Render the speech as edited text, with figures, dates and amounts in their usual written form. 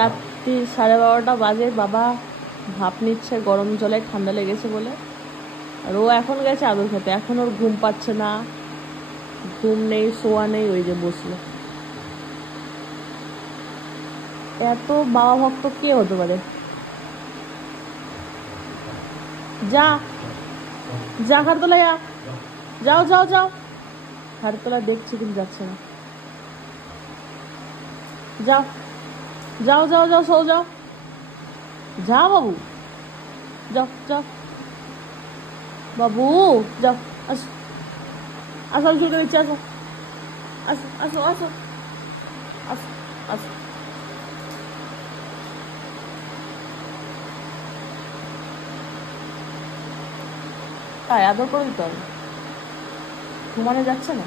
রাত্রি 12:30 বাজে। বাবা ভাপ নিচ্ছে গরম জলে, ঠান্ডা লেগেছে বলে। আর ও এখন গেছে আদর খেতে। এখন ওর ঘুম পাচ্ছে না, ঘুম নেই, শোয়া নেই, ওই যে বসলো। এত বাবা ভক্ত কে হতে পারে? যা, যা খাটতলা যা, যাও যাও যাও। খাটতলা দেখছি কিন্তু যাচ্ছে না। যাও যাও যাও যাও, সো যাও, যাও বাবু, যাও যাও বাবু, যাও। আসো, আসো, আমি শুরু করে দিচ্ছি। আসো, আসো, আসো, আসো, আসো, আসো। তাই আদর করে দিতে হবে, ঘুমানো যাচ্ছে না।